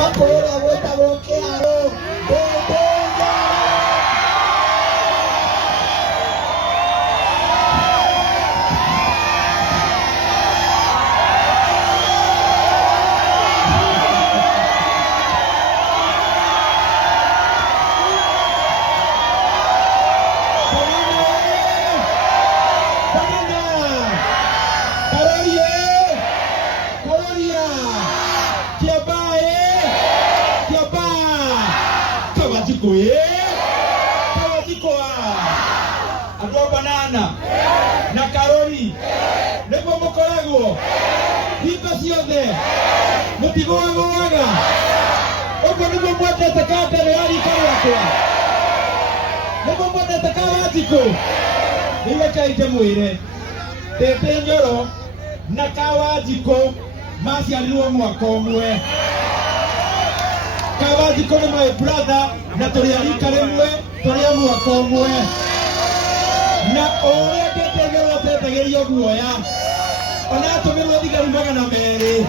Kumakora gwĩtagwo kĩharo Andũ banana na karori nĩguo mũkoragwo hingo ciothe mũtigũagũaga. Ũguo nĩguo mwendete kambere ya rika rĩakwa, nĩguo mwendete Kawanjikũ. Nĩrekei ndĩmwĩre Ndĩndĩ Nyoro na Kawanjikũ maciarirwo mwaka ũmwe. Kawanjikũ nĩ my brother na tũrĩ a rika rĩmwe, tũrĩ a mwaka ũmwe. Na ũrĩa Ndĩndĩ Nyoro tetagĩrio guoya ona atũmĩrwo thigari 200,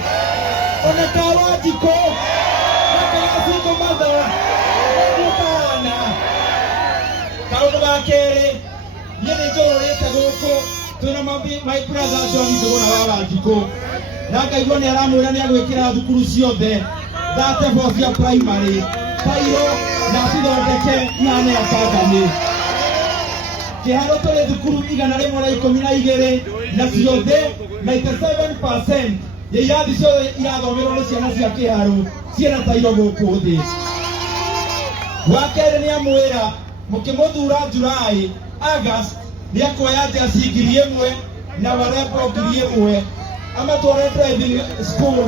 ona Kawanjikũ na Kawanjikũ matha mũkana. Kaũndũ ga kerĩ, niĩ nĩ njũrũrĩte gũkũ twĩna my brother John Njũgũna wa Wanjikũ, na ngaigua nĩ aramwĩra nĩ agwĩkĩra thukuru ciothe 34 cia primary tairo na cithondeke ihane academy. Kĩharo tũrĩ thukuru 112 na ciothe 97% ya irathi ciothe irathomerwo nĩ ciana cia Kĩharo ciĩna tairo gũkũ thĩ. Wa kerĩ nĩ amwĩra mũkĩmũthura July, August nĩ akuoya njeci 1000 na warembo 1000 amatware driving school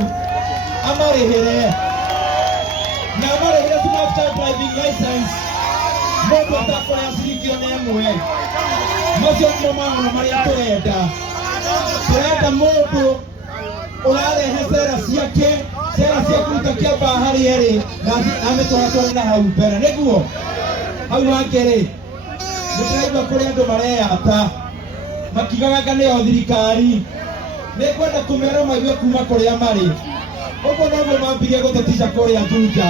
amarĩhĩre na amarĩhĩre smart driving license. Mũndũ atakuoya ciringi ona ĩmwe. Macio nĩmo maũndũ marĩa tũrenda. Tũrenda mũndũ ũrarehe cera ciake, cera cia kũruta kĩamba harĩa ĩrĩ na amĩtwara na hau mbere. Nĩguo hau hake-rĩ nĩtũraigua kũrĩ andũ mareyata makiugaga anga nĩyo thirikari. Nĩngwenda kũmera maigue kuma kũrĩa marĩ. Ũguo noguo mambirie gũtetica kũrĩa Juja,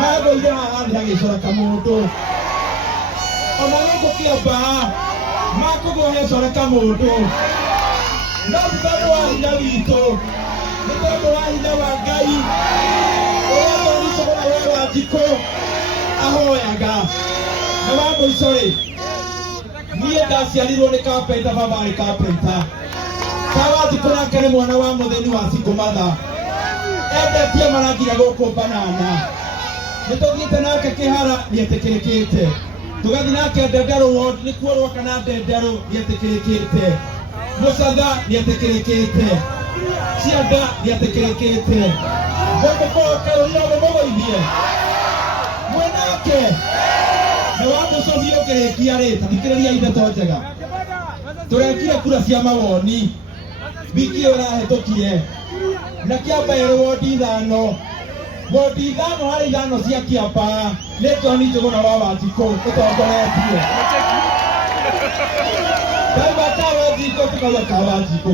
magũire haha thĩ hagĩcora kamũndũ. Ona gũkũ Kĩamba makũguoya core kamũndũ. No ti tondũ wa hinya witũ, nĩ tondũ wa hinya wa Ngai ũrĩa John Njũgũna wa Wanjikũ ahoyaga. Na wa mũico-rĩ, niĩ ndaciarirwo nĩ kapenta, baba arĩ kapenta. Kawanjikũ nake nĩ mwana wa mũthĩni wa Singũmatha, endetie maranginya gũkũ banana. Nĩtũthiĩte nake Kĩhara nĩetĩkĩrĩkĩte, tũgathiĩ nake Ndenderu ward nĩ kuorwo kana Ndenderu nĩetĩkĩrĩkĩte, Mũcatha nĩetĩkĩrĩkĩte, Cianda nĩetĩkĩrĩkĩte. Mũkũkũrũria mũmũgũithie mwenake. Na wa mũico biũ ũkĩrĩkia-rĩ, thikĩrĩriai ndeto njega. Tũrekire kura cia mawoni wiki ĩyo ĩrahĩtũkire na Kĩamba ĩrĩ wondi 5. Wondi 5 harĩ 5 cia Kĩamba nĩ John Njũgũna wa Wanjikũ ũtongoretie. Kaima Kawanjikũ tukauga Kawanjikũ.